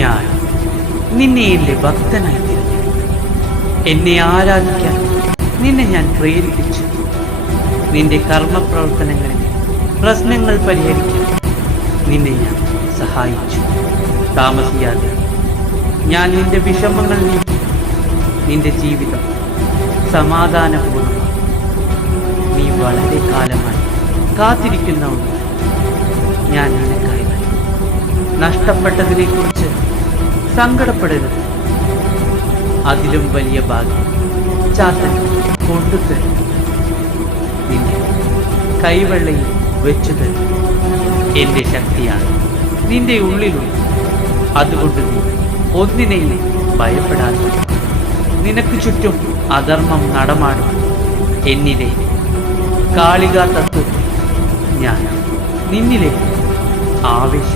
ഞാൻ നിന്നെയില്ലേ ഭക്തനായി തിരഞ്ഞെടുത്തു. എന്നെ ആരാധിക്കാൻ നിന്നെ ഞാൻ പ്രേരിപ്പിച്ചു. നിന്റെ കർമ്മപ്രവർത്തനങ്ങളിൽ പ്രശ്നങ്ങൾ പരിഹരിക്കാൻ നിന്നെ ഞാൻ സഹായിച്ചു. താമസിയാതെ ഞാൻ നിന്റെ വിഷമങ്ങൾ നീക്കി നിന്റെ ജീവിതം സമാധാനപൂർണ്ണമാണ്. നീ വളരെ കാലമായി കാത്തിരിക്കുന്ന ഒന്ന് ഞാൻ നിനക്കായി നൽകും. നഷ്ടപ്പെട്ടതിനെക്കുറിച്ച് സങ്കടപ്പെടരുത്. അതിലും വലിയ ഭാഗ്യം ചാത്തൻ കൊണ്ടുതരും. നിന്നെ കൈവെള്ളയിൽ വെച്ചു തരും. എൻ്റെ ശക്തിയാണ് നിന്റെ ഉള്ളിലുള്ളത്. അതുകൊണ്ട് നീ ഒന്നിനെയും ഭയപ്പെടാതെ. നിനക്ക് ചുറ്റും അധർമ്മം നടമാടും. എന്നിലെ കാളികാ തത്വത്തെ ഞാൻ നിന്നിലേക്ക് ആവേശിക്കും.